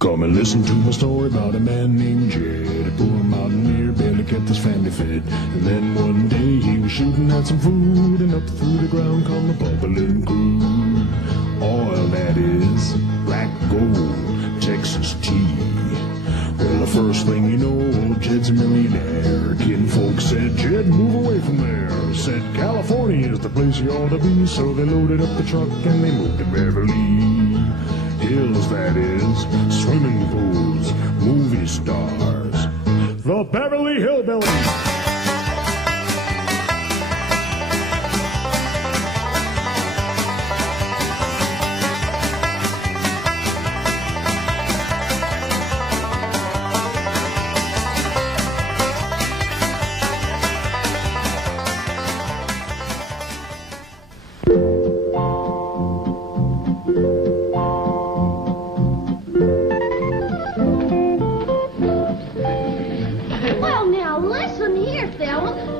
Come and listen to my story about a man named Jed. A poor mountaineer barely kept his family fed. And then one day he was shooting at some food, and up through the ground come the bubbling crude oil, that is black gold, Texas tea. Well, the first thing you know, old Jed's a millionaire. Kinfolk said, Jed, move away from there. Said, California is the place you ought to be. So they loaded up the truck and they moved to Beverly Hills, that is, swimming pools, movie stars, the Beverly Hillbillies.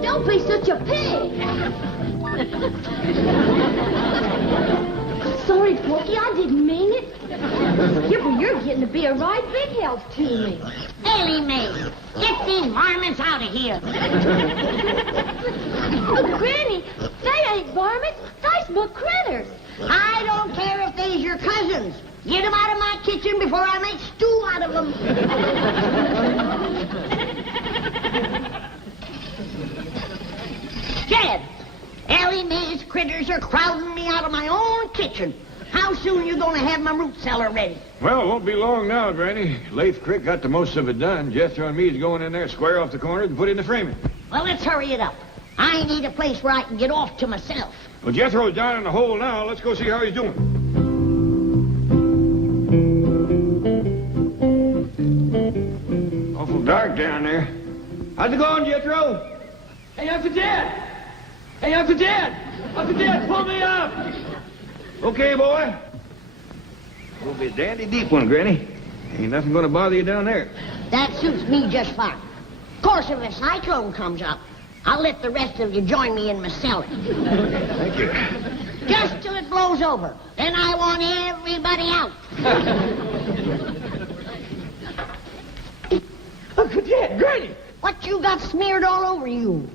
Don't be such a pig. Sorry, Porky, I didn't mean it. You're getting to be a right big help to me. Ellie Mae, get these varmints out of here. Oh, Granny, they ain't varmints. They's my critters. I don't care if they's your cousins. Get them out of my kitchen before I make stew out of them. Jed, Ellie Mae's critters are crowding me out of my own kitchen. How soon you going to have my root cellar ready? Well, it won't be long now, Granny. Lath Crick got the most of it done. Jethro and me's going in there, square off the corners, and put in the framing. Well, let's hurry it up. I need a place where I can get off to myself. Well, Jethro's down in the hole now. Let's go see how he's doing. Awful dark down there. How's it going, Jethro? Hey, Uncle Dad! Hey, Uncle Dad! Uncle Dad, pull me up! Okay, boy. We'll be a dandy deep one, Granny. Ain't nothing going to bother you down there. That suits me just fine. Of course, if a cyclone comes up, I'll let the rest of you join me in my cellar. Thank you. Just till it blows over. Then I want everybody out. Uncle Dad, Granny! What you got smeared all over you?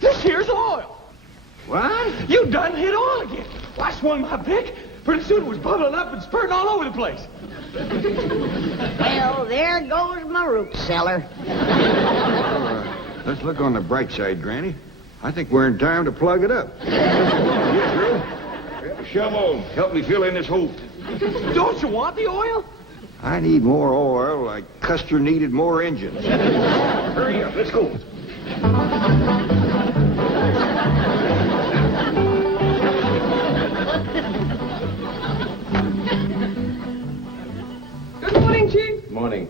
This here's oil. What? You done hit oil again. Well, I swung my pick. Pretty soon it was bubbling up and spurting all over the place. Well, there goes my root cellar. Let's look on the bright side, Granny. I think we're in time to plug it up. Yes, Drew. Grab a shovel. Help me fill in this hole. Don't you want the oil? I need more oil like Custer needed more engines. Hurry up. Let's go. Good morning, Chief. Morning.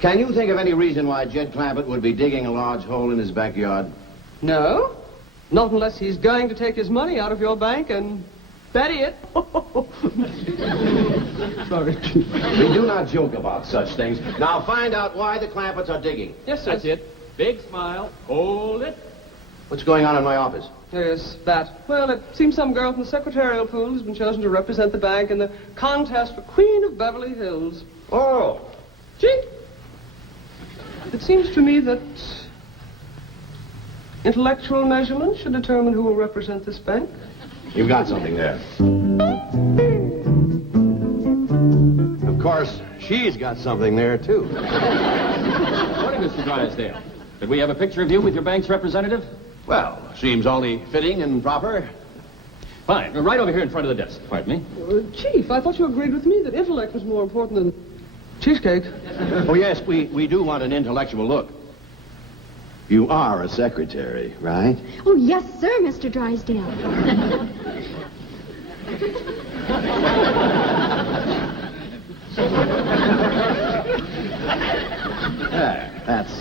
Can you think of any reason why Jed Clampett would be digging a large hole in his backyard? No. Not unless he's going to take his money out of your bank and bury it. Sorry, Chief. We do not joke about such things. Now find out why the Clampetts are digging. Yes, sir. That's it. Big smile. Hold it. What's going on in my office? Yes, that. Well, it seems some girl from the secretarial pool has been chosen to represent the bank in the contest for Queen of Beverly Hills. Oh. Chief, it seems to me that intellectual measurement should determine who will represent this bank. You've got something there. Of course, she's got something there, too. Morning, Mr. Drysdale. Could we have a picture of you with your bank's representative? Well, seems only fitting and proper. Fine. Right over here in front of the desk. Pardon me. Chief, I thought you agreed with me that intellect was more important than cheesecake. Oh, yes, we do want an intellectual look. You are a secretary, right? Oh, yes, sir, Mr. Drysdale.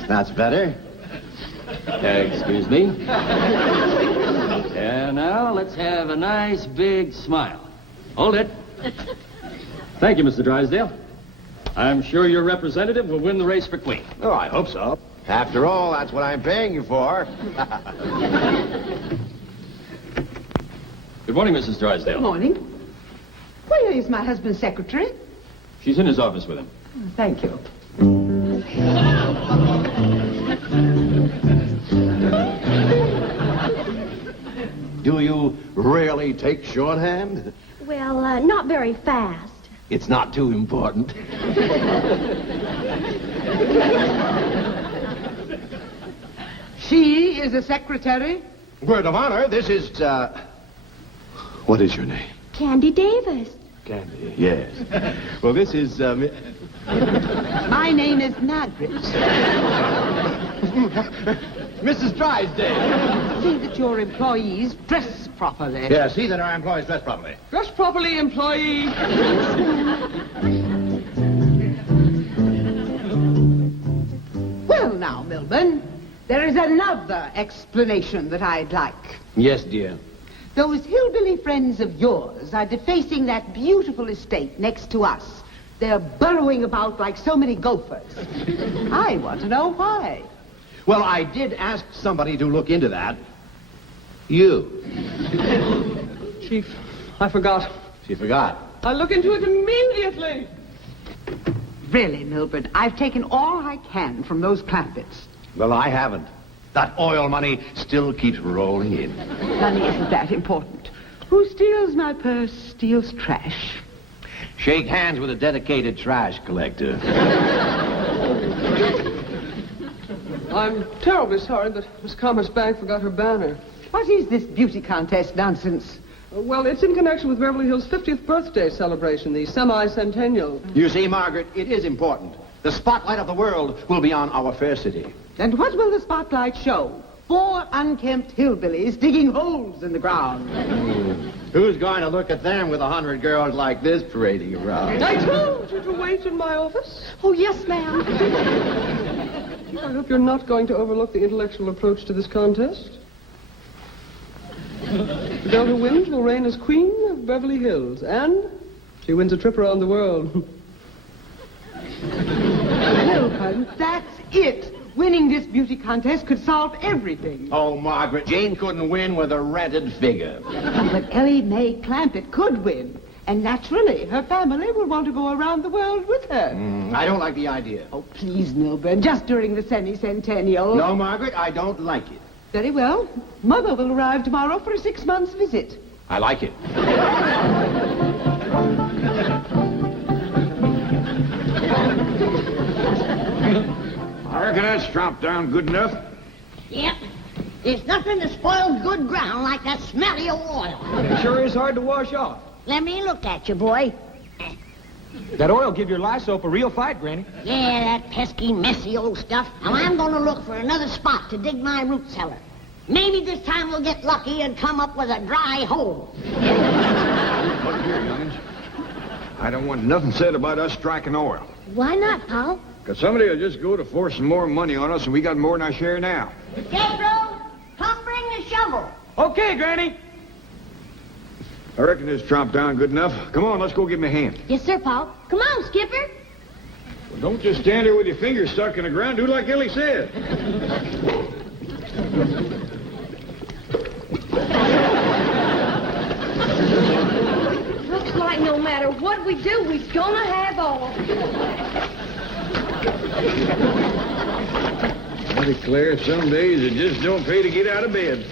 That's better. Excuse me. And now let's have a nice big smile. Hold it. Thank you, Mr. Drysdale. I'm sure your representative will win the race for Queen. Oh, I hope so. After all, that's what I'm paying you for. Good morning, Mrs. Drysdale. Good morning. Where is my husband's secretary? She's in his office with him. Thank you. Do you really take shorthand? Well, not very fast. It's not too important. She is a secretary? Word of honor, this is, what is your name? Candy Davis. Candy, yes. Well, this is, My name is Margaret. Mrs. Drysdale. See that your employees dress properly. Yeah, see that our employees dress properly. Dress properly, employee. Well, now, Milburn, there is another explanation that I'd like. Yes, dear. Those hillbilly friends of yours are defacing that beautiful estate next to us. They're burrowing about like so many gophers. I want to know why. Well, I did ask somebody to look into that. You. Chief, I forgot. She forgot. I'll look into it immediately. Really, Milburn, I've taken all I can from those Clampetts. Well, I haven't. That oil money still keeps rolling in. Money isn't that important. Who steals my purse steals trash. Shake hands with a dedicated trash collector. I'm terribly sorry, but Miss Commerce Bank forgot her banner. What is this beauty contest nonsense? Well, it's in connection with Beverly Hills' 50th birthday celebration, the semi-centennial. You see, Margaret, it is important. The spotlight of the world will be on our fair city. And what will the spotlight show? 4 unkempt hillbillies digging holes in the ground. Who's going to look at them with 100 girls like this parading around? I told you to wait in my office. Oh, yes, ma'am. I hope you're not going to overlook the intellectual approach to this contest. The girl who wins will reign as queen of Beverly Hills, and she wins a trip around the world. Milburn, that's it. Winning this beauty contest could solve everything. Oh, Margaret, Jane couldn't win with a rented figure. But Ellie Mae Clampett could win. And naturally, her family will want to go around the world with her. I don't like the idea. Oh, please, Milburn, just during the semi-centennial. No, Margaret, I don't like it. Very well. Mother will arrive tomorrow for a 6-month visit. I like it. I reckon that's chopped down good enough. Yep. There's nothing that spoils good ground like that smelly old oil. It sure is hard to wash off. Let me look at you, boy. That oil give your lye soap a real fight, Granny. Yeah, that pesky, messy old stuff. Now, I'm going to look for another spot to dig my root cellar. Maybe this time we'll get lucky and come up with a dry hole. Look here, youngins. I don't want nothing said about us striking oil. Why not, Paul? Because somebody will just go to force some more money on us, and we got more than our share now. Gabriel, come bring the shovel. Okay, Granny. I reckon this chopped down good enough. Come on, let's go give him a hand. Yes, sir, Paul. Come on, Skipper. Well, don't just stand there with your fingers stuck in the ground. Do like Ellie said. Looks like no matter what we do, we's gonna have oil. I declare, some days it just don't pay to get out of bed.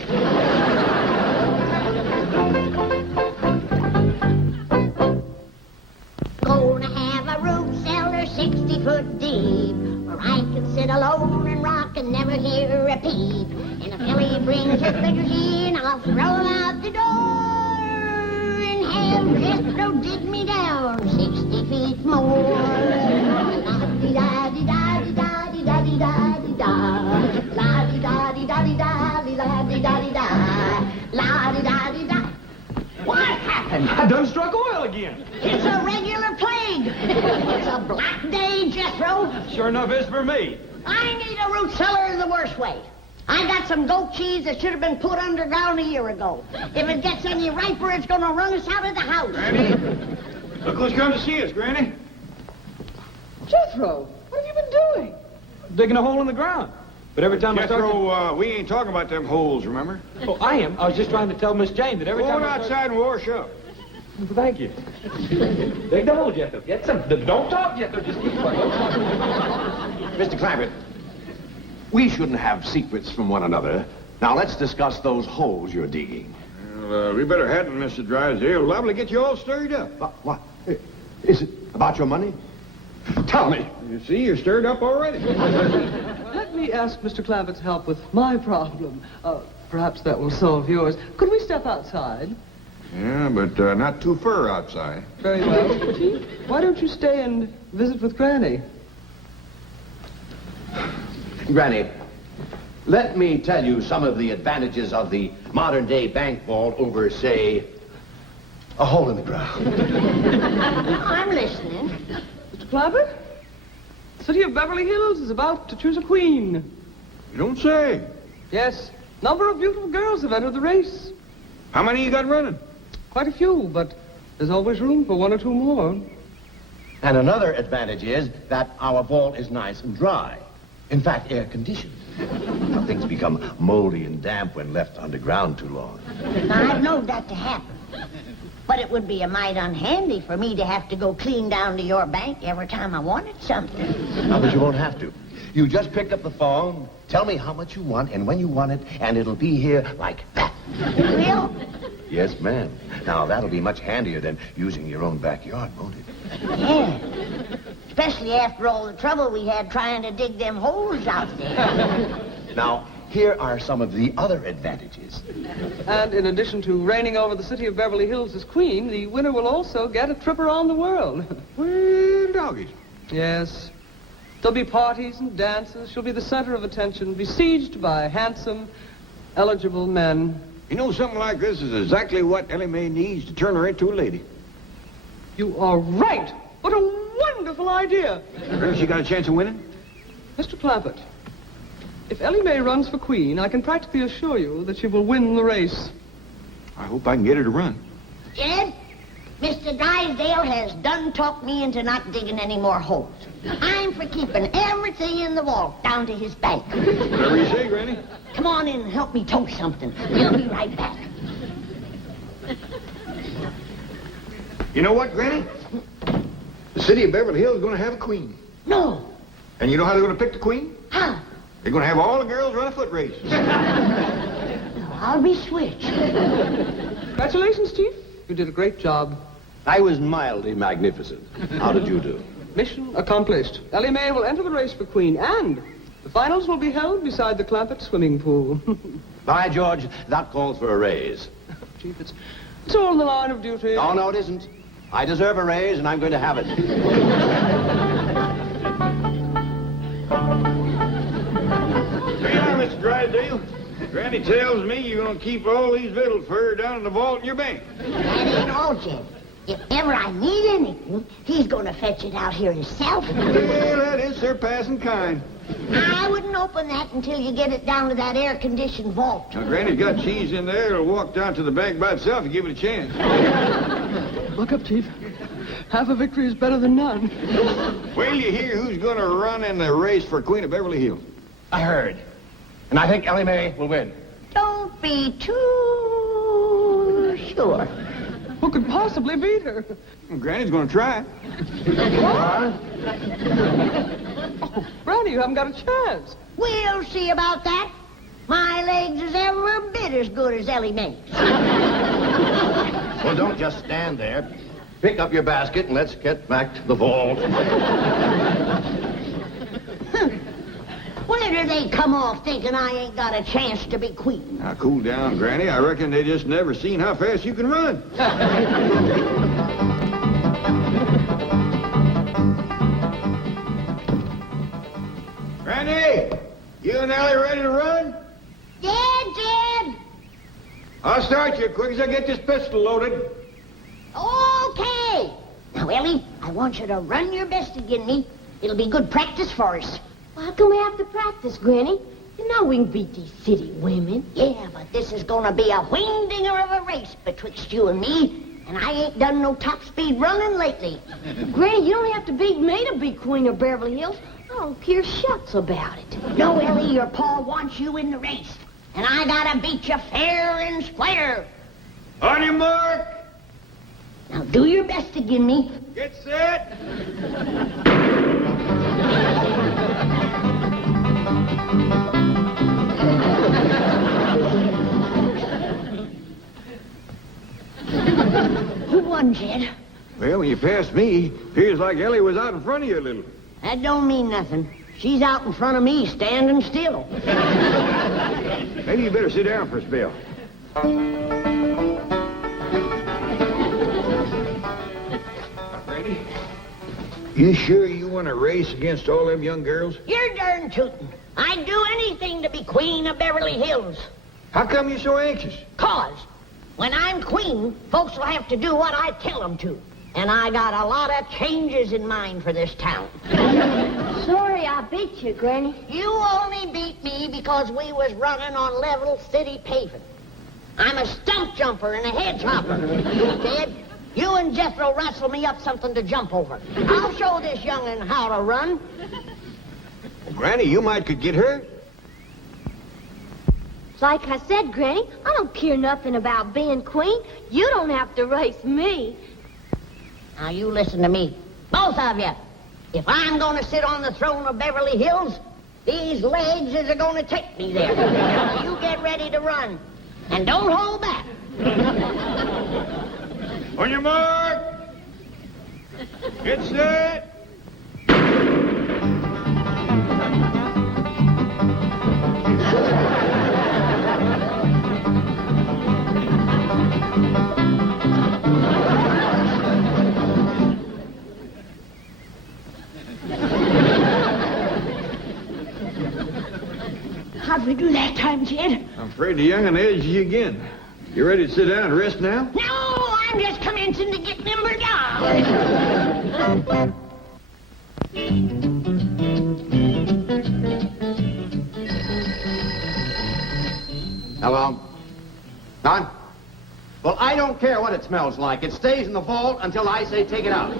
Gonna have a root cellar 60 foot deep, where I can sit alone and rock and never hear a peep. And if Ellie brings her critters in, I'll throw them out the door and have Jethro dig me down 60 feet more. La-di-da-di-da-di-da-di-da-di-da-di-da. La-di-da-di-da-di-da-di-da-di-da-di-da. La-di-da-di-da. What happened? I done struck oil again. It's a regular plague. It's a black day, Jethro. Sure enough is for me. I need a root cellar the worst way. I got some goat cheese that should have been put underground a year ago. If it gets any riper, it's going to run us out of the house. Granny, look who's come to see us, Granny. Jethro, what have you been doing? Digging a hole in the ground. But every time I start... Jethro, we ain't talking about them holes, remember? Oh, I am. I was just trying to tell Miss Jane that every Go time on outside and wash up. Thank you. Dig the hole, Jethro. Get some. Don't talk, Jethro. Just keep quiet. Don't talk. Mr. Clampett, we shouldn't have secrets from one another. Now, let's discuss those holes you're digging. Well, we better hadn't, Mr. Drysdale. Liable to get you all stirred up. What? Is it about your money? Tell me. You see, you're stirred up already. Let me ask Mr. Clampett's help with my problem. Perhaps that will solve yours. Could we step outside? Yeah, but not too far outside. Very well. Chief, why don't you stay and visit with Granny? Granny, let me tell you some of the advantages of the modern-day bank vault over, say, a hole in the ground. I'm listening. Mr. Clampett, the city of Beverly Hills is about to choose a queen. You don't say. Yes, number of beautiful girls have entered the race. How many you got running? Quite a few, but there's always room for one or two more. And another advantage is that our vault is nice and dry. In fact, air-conditioned. Now, things become moldy and damp when left underground too long. Now, I've known that to happen. But it would be a mite unhandy for me to have to go clean down to your bank every time I wanted something. Now, but you won't have to. You just pick up the phone, tell me how much you want and when you want it, and it'll be here like that. Will? Yes, ma'am. Now, that'll be much handier than using your own backyard, won't it? Yeah. Especially after all the trouble we had trying to dig them holes out there. Now, here are some of the other advantages. And in addition to reigning over the city of Beverly Hills as queen, the winner will also get a trip around the world. Well, doggies. Yes. There'll be parties and dances. She'll be the center of attention, besieged by handsome, eligible men. You know, something like this is exactly what Ellie Mae needs to turn her into a lady. You are right. What a wonderful idea. Reckon she got a chance of winning? Mr. Clampett, if Ellie Mae runs for queen, I can practically assure you that she will win the race. I hope I can get her to run. Jed, Mr. Drysdale has done talked me into not digging any more holes. I'm for keeping everything in the vault down to his bank. Whatever you say, Granny. Come on in and help me toast something. We'll be right back. You know what, Granny? The city of Beverly Hills is going to have a queen. No. And you know how they're going to pick the queen? How? They're going to have all the girls run a foot race. I'll be switched. Congratulations, Chief. You did a great job. I was mildly magnificent. How did you do? Mission accomplished. Ellie Mae will enter the race for queen, and the finals will be held beside the Clampett swimming pool. By George, that calls for a raise. Chief, it's all in the line of duty. Oh, no, it isn't. I deserve a raise, and I'm going to have it. Here you are, Mr. Drysdale. Granny tells me you're going to keep all these victuals for her down in the vault in your bank. That ain't all, Jed. If ever I need anything, he's going to fetch it out here himself. Well, that is surpassing kind. I wouldn't open that until you get it down to that air-conditioned vault. Now, Granny's got cheese in there. It'll walk down to the bank by itself and give it a chance. Look up, Chief. Half a victory is better than none. Well, you hear who's going to run in the race for Queen of Beverly Hills? I heard. And I think Ellie Mae will win. Don't be too sure. Who could possibly beat her? Well, Granny's going to try. Oh, Granny, you haven't got a chance. We'll see about that. My legs is every bit as good as Ellie Mae's. Well, don't just stand there. Pick up your basket and let's get back to the vault. Where do they come off thinking I ain't got a chance to be queen? Now, cool down, Granny. I reckon they just never seen how fast you can run. Granny, you and Ellie ready to run? Jed! I'll start you quick as I get this pistol loaded. Okay. Now, Ellie, I want you to run your best again me. It'll be good practice for us. How come we have to practice, Granny? You know we can beat these city women. Yeah, but this is gonna be a wing-dinger of a race betwixt you and me, and I ain't done no top-speed running lately. Granny, you don't have to beat me to be Queen of Beverly Hills. I don't care shucks about it. No, Ellie, your pa wants you in the race, and I gotta beat you fair and square. On your mark. Now do your best to give me. Get set. Who won, Jed? Well, when you passed me, appears like Ellie was out in front of you a little. That don't mean nothing. She's out in front of me, standing still. Maybe you better sit down for a spell. Randy, you sure you want to race against all them young girls? You're darn tootin'. I'd do anything to be queen of Beverly Hills. How come you're so anxious? 'Cause when I'm queen, folks will have to do what I tell them to. And I got a lot of changes in mind for this town. Sorry I beat you, Granny. You only beat me because we was running on level city paving. I'm a stump jumper and a hedge hopper. Ted, you and Jethro wrestle me up something to jump over. I'll show this young'un how to run. Well, Granny, you might could get hurt. Like I said, Granny, I don't care nothing about being queen. You don't have to race me. Now you listen to me, both of you. If I'm going to sit on the throne of Beverly Hills, these legs is going to take me there. Now you get ready to run, and don't hold back. On your mark. Get set. How'd we do that time, Jed? I'm afraid the young'un edged you again. You ready to sit down and rest now? No, I'm just commencing to get nimber down. Hello? Don? Well, I don't care what it smells like. It stays in the vault until I say take it out.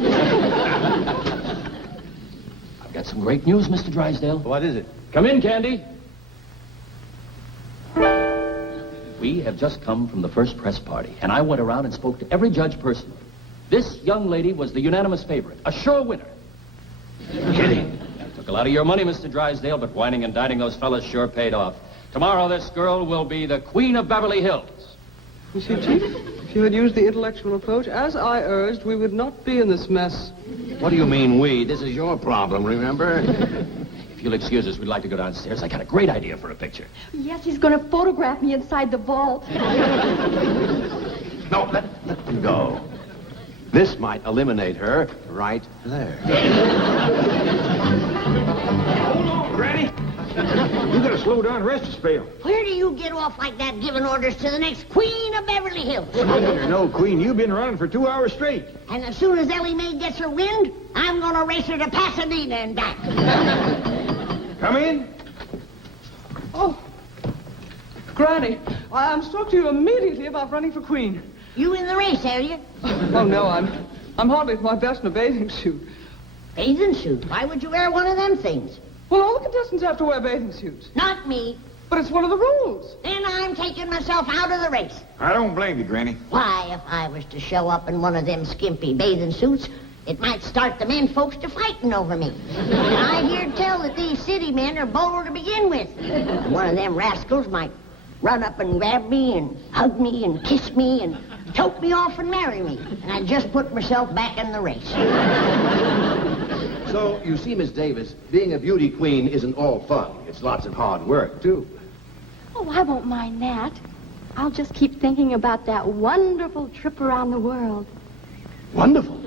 I've got some great news, Mr. Drysdale. What is it? Come in, Candy. We have just come from the first press party, and I went around and spoke to every judge personally. This young lady was the unanimous favorite, a sure winner. Kidding. Took a lot of your money, Mr. Drysdale, but whining and dining those fellas sure paid off. Tomorrow, this girl will be the queen of Beverly Hills. You see, Chief, if you had used the intellectual approach, as I urged, we would not be in this mess. What do you mean, we? This is your problem, remember? If you'll excuse us, we'd like to go downstairs. I got a great idea for a picture. Yes, he's going to photograph me inside the vault. No, let them go. This might eliminate her right there. Hold on, Granny. You gotta slow down and rest a spell. Where do you get off like that giving orders to the next queen of Beverly Hills? No, Queen, you've been running for 2 hours straight. And as soon as Ellie Mae gets her wind, I'm going to race her to Pasadena and back. Come in. Oh, Granny, I'm struck to you immediately about running for queen. You in the race, are you? Oh, no, I'm hardly at my best in a bathing suit. Bathing suit? Why would you wear one of them things? Well, all the contestants have to wear bathing suits. Not me. But it's one of the rules. Then I'm taking myself out of the race. I don't blame you, Granny. Why, if I was to show up in one of them skimpy bathing suits, it might start the men folks to fighting over me. And I hear tell that these city men are bold to begin with. And one of them rascals might run up and grab me and hug me and kiss me and tote me off and marry me. And I'd just put myself back in the race. So, you see, Miss Davis, being a beauty queen isn't all fun. It's lots of hard work, too. Oh, I won't mind that. I'll just keep thinking about that wonderful trip around the world. Wonderful.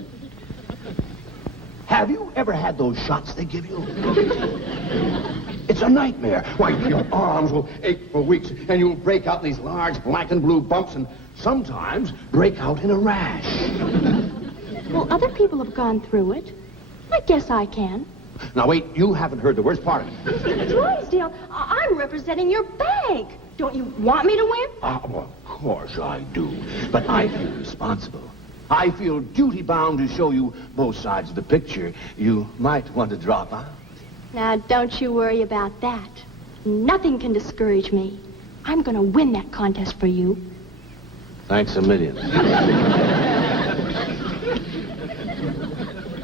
Have you ever had those shots they give you? It's a nightmare. Why, your arms will ache for weeks, and you'll break out in these large black and blue bumps, and sometimes break out in a rash. Well, other people have gone through it. I guess I can. Now, wait, you haven't heard the worst part of it. Drysdale, I'm representing your bank. Don't you want me to win? Well, of course I do. But I feel responsible. I feel duty-bound to show you both sides of the picture. You might want to drop out. Now, don't you worry about that. Nothing can discourage me. I'm going to win that contest for you. Thanks a million.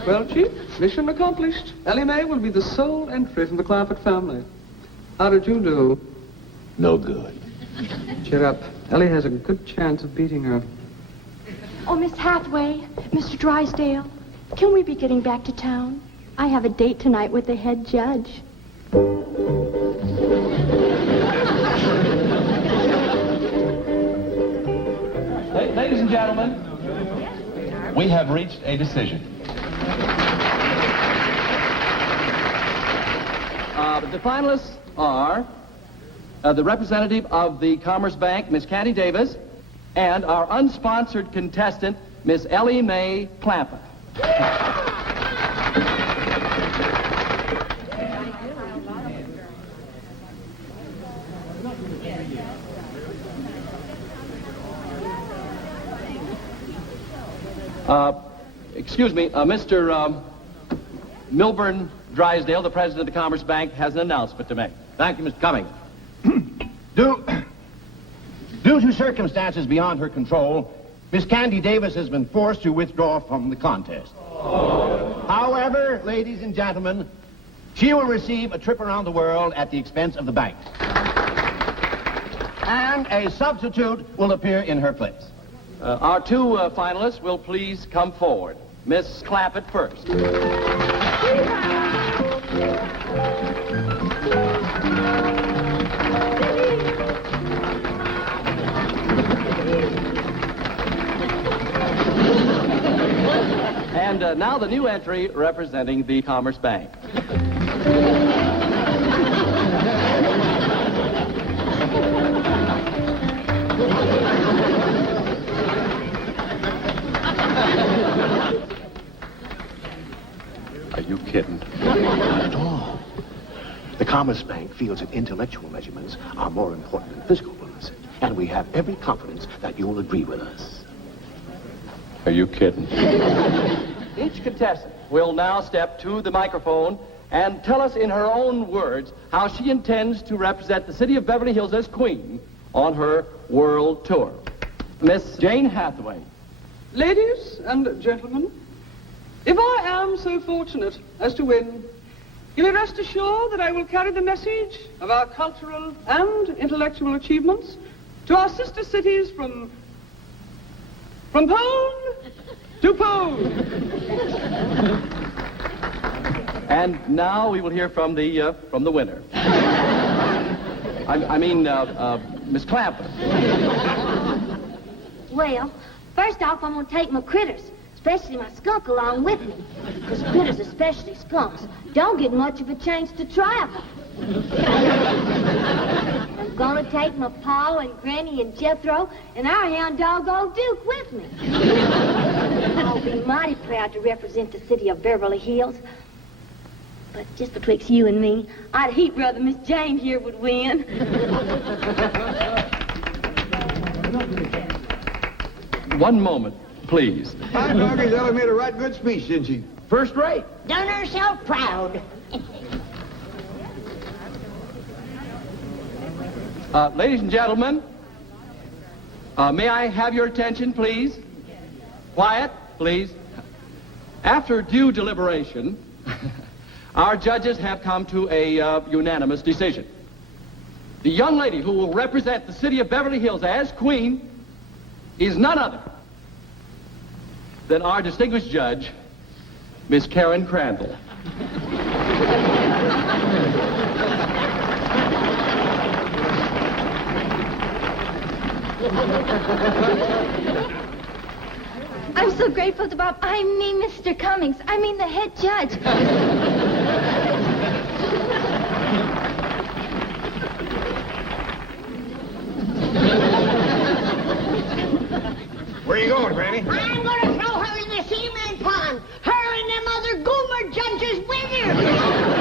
Well, Chief, mission accomplished. Ellie Mae will be the sole entry from the Clampett family. How did you do? No good. Cheer up. Ellie has a good chance of beating her. Oh, Miss Hathaway, Mr. Drysdale, can we be getting back to town? I have a date tonight with the head judge. Ladies and gentlemen, we have reached a decision. The finalists are the representative of the Commerce Bank, Miss Candy Davis, and our unsponsored contestant, Miss Ellie Mae Clampett. Excuse me, Mr. Milburn Drysdale, the president of the Commerce Bank, has an announcement to make. Thank you, Mr. Cummings. Due to circumstances beyond her control, Miss Candy Davis has been forced to withdraw from the contest. However, ladies and gentlemen, she will receive a trip around the world at the expense of the bank. And a substitute will appear in her place. Our two finalists will please come forward. Miss Clampett first. And now the new entry representing the Commerce Bank. Are you kidding? Not at all. The Commerce Bank feels that intellectual measurements are more important than physical ones. And we have every confidence that you'll agree with us. Are you kidding? Each contestant will now step to the microphone and tell us in her own words how she intends to represent the city of Beverly Hills as queen on her world tour. Miss Jane Hathaway. Ladies and gentlemen, if I am so fortunate as to win, you may rest assured that I will carry the message of our cultural and intellectual achievements to our sister cities from pole to pole. And now we will hear from the winner. Miss Clampett. Well, first off, I'm going to take my critters, especially my skunk, along with me. Because critters, especially skunks, don't get much of a chance to travel. I'm going to take my Pa and Granny and Jethro and our hound dog, Old Duke, with me. I'll be mighty proud to represent the city of Beverly Hills. But just betwixt you and me, I'd heap rather Miss Jane here would win. One moment, please. My doggy's Ellie made a right good speech, didn't she? First rate. Done herself proud. Ladies and gentlemen, may I have your attention, please? Quiet, please. After due deliberation, our judges have come to a unanimous decision. The young lady who will represent the city of Beverly Hills as queen is none other than our distinguished judge, Miss Karen Crandall. I'm so grateful to Bob. I mean, Mr. Cummings. I mean, the head judge. Where are you going, Granny? I'm going to throw her in the cement pond. Her and them other goomer judges with her.